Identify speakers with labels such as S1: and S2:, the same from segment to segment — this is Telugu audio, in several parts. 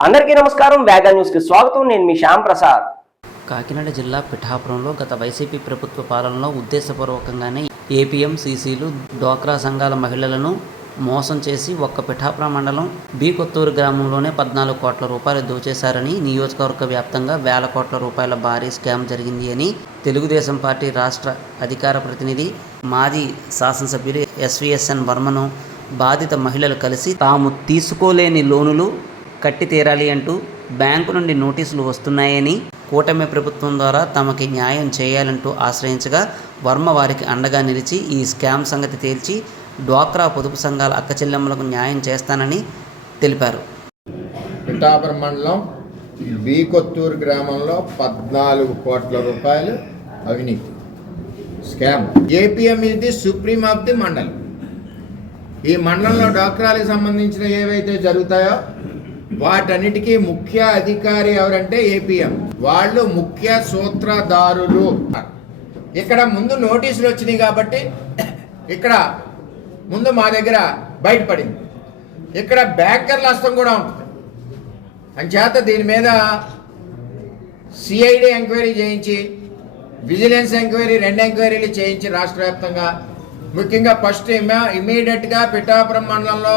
S1: అందరికీ నమస్కారం వేగా న్యూస్కి స్వాగతం. నేను మీ శ్యామ్ ప్రసాద్.
S2: కాకినాడ జిల్లా పిఠాపురంలో గత వైసీపీ ప్రభుత్వ పాలనలో ఉద్దేశపూర్వకంగానే ఏపీఎం సీసీలు డ్వాక్రా సంఘాల మహిళలను మోసం చేసి ఒక్క పిఠాపురం మండలం బి కొత్తూరు గ్రామంలోనే పద్నాలుగు కోట్ల రూపాయలు దోచేశారని నియోజకవర్గ వ్యాప్తంగా వేల కోట్ల రూపాయల భారీ స్కామ్ జరిగింది అని తెలుగుదేశం పార్టీ రాష్ట్ర అధికార ప్రతినిధి మాజీ శాసనసభ్యులు ఎస్విఎస్ఎన్ వర్మను బాధిత మహిళలు కలిసి తాము తీసుకోలేని లోనులు కట్టి తీరాలి అంటూ బ్యాంకు నుండి నోటీసులు వస్తున్నాయని కూటమి ప్రభుత్వం ద్వారా తమకి న్యాయం చేయాలంటూ ఆశ్రయించగా వర్మ వారికి అండగా నిలిచి ఈ స్కామ్ సంగతి తేల్చి డ్వాక్రా పొదుపు సంఘాల అక్కచెల్లెమ్మలకు న్యాయం చేస్తానని తెలిపారు.
S3: పిఠాపురం మండలం బీకొత్తూరు గ్రామంలో పద్నాలుగు కోట్ల రూపాయలు అవినీతి. స్కామ్. ఏపీఎం ఇది సుప్రీం ఆఫ్ ది మండలం. ఈ మండలంలో డాక్టరాలకు సంబంధించిన ఏవైతే జరుగుతాయో వాటన్నిటికీ ముఖ్య అధికారి ఎవరంటే ఏపీఎం. వాళ్ళు ముఖ్య సూత్రధారులు. ఇక్కడ ముందు నోటీసులు వచ్చినాయి కాబట్టి ఇక్కడ ముందు మా దగ్గర బయటపడింది. ఇక్కడ బ్యాంకర్ల హస్తం కూడా ఉంటుంది అంచేత దీని మీద సిఐడి ఎంక్వైరీ చేయించి విజిలెన్స్ ఎంక్వైరీ రెండు ఎంక్వైరీలు చేయించి రాష్ట్ర వ్యాప్తంగా. ముఖ్యంగా ఫస్ట్ ఇమీడియట్గా పిఠాపురం మండలంలో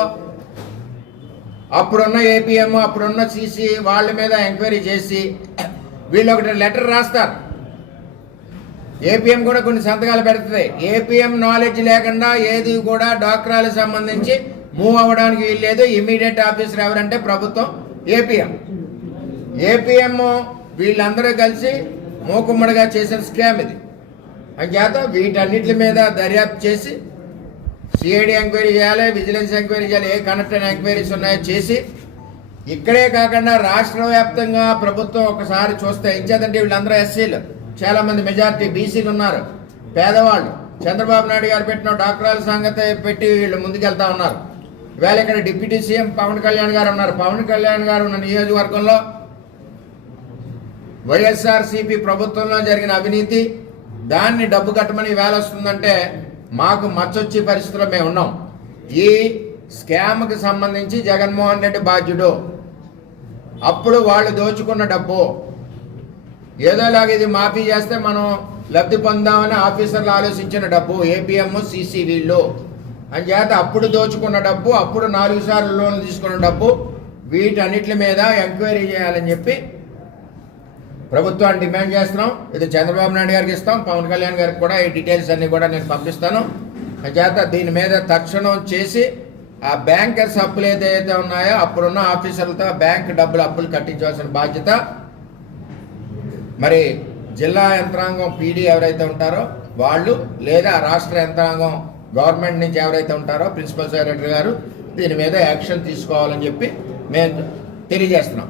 S3: అప్పుడున్న ఏపీఎం అప్పుడున్న సీసీ వాళ్ళ మీద ఎంక్వైరీ చేసి వీళ్ళు ఒకటి లెటర్ రాస్తారు. ఏపీఎం కూడా కొన్ని సంతకాలు పెడుతుంది. ఏపీఎం నాలెడ్జ్ లేకుండా ఏది కూడా డాక్టరాలకు సంబంధించి మూవ్ అవ్వడానికి వీల్లేదు ఇమీడియట్ ఆఫీసర్ ఎవరంటే ప్రభుత్వం ఏపీఎం ఏపీఎం వీళ్ళందరూ కలిసి మూకుమ్మడిగా చేసిన స్కామ్ ఇది. అంచేత వీటన్నిటి మీద దర్యాప్తు చేసి సిఐడి ఎంక్వైరీ చేయాలి విజిలెన్స్ ఎంక్వైరీ చేయాలి ఏ కనెక్టెడ్ ఎంక్వైరీస్ ఉన్నాయో చేసి ఇక్కడే కాకుండా రాష్ట్ర వ్యాప్తంగా ప్రభుత్వం ఒకసారి చూస్తే ఇంచేదంటే వీళ్ళందరూ ఎస్సీలు చాలా మంది బీసీలు ఉన్నారు పేదవాళ్ళు. చంద్రబాబు నాయుడు గారు పెట్టిన డాక్టరాల సంగతి పెట్టి వీళ్ళు ముందుకెళ్తా ఉన్నారు. ఇవాళ ఇక్కడ డిప్యూటీ సీఎం పవన్ కళ్యాణ్ గారు ఉన్నారు. పవన్ కళ్యాణ్ గారు ఉన్న నియోజకవర్గంలో వైఎస్ఆర్సీపీ ప్రభుత్వంలో జరిగిన అవినీతి దాన్ని డబ్బు కట్టమని వేల వస్తుందంటే మాకు మచ్చొచ్చే పరిస్థితిలో మేము ఉన్నాం. ఈ స్కామ్కి సంబంధించి జగన్మోహన్ రెడ్డి బాధ్యుడు. అప్పుడు వాళ్ళు దోచుకున్న డబ్బు. ఏదోలాగా ఇది మాఫీ చేస్తే మనం లబ్ధి పొందామని ఆఫీసర్లు ఆలోచించిన డబ్బు ఏపీఎం సిసి అని చేత అప్పుడు దోచుకున్న డబ్బు అప్పుడు నాలుగు సార్లు లోన్లు తీసుకున్న డబ్బు వీటన్నిటి మీద ఎంక్వైరీ చేయాలని చెప్పి ప్రభుత్వాన్ని డిమాండ్ చేస్తున్నాం. ఇది చంద్రబాబు నాయుడు గారికి ఇస్తాం. పవన్ కళ్యాణ్ గారికి కూడా ఈ డీటెయిల్స్ అన్ని కూడా నేను పంపిస్తాను. చేత దీని మీద తక్షణం చేసి ఆ బ్యాంకర్స్ అప్పులు ఏదైతే ఉన్నాయో అప్పుడున్న ఆఫీసర్లతో బ్యాంక్ డబ్బులు అప్పులు కట్టించవలసిన బాధ్యత. మరి జిల్లా యంత్రాంగం పీడీ ఎవరైతే ఉంటారో వాళ్ళు లేదా రాష్ట్ర యంత్రాంగం గవర్నమెంట్ నుంచి ఎవరైతే ఉంటారో ప్రిన్సిపల్ సెక్రటరీ గారు దీని మీద యాక్షన్ తీసుకోవాలని చెప్పి మేము తెలియజేస్తున్నాం.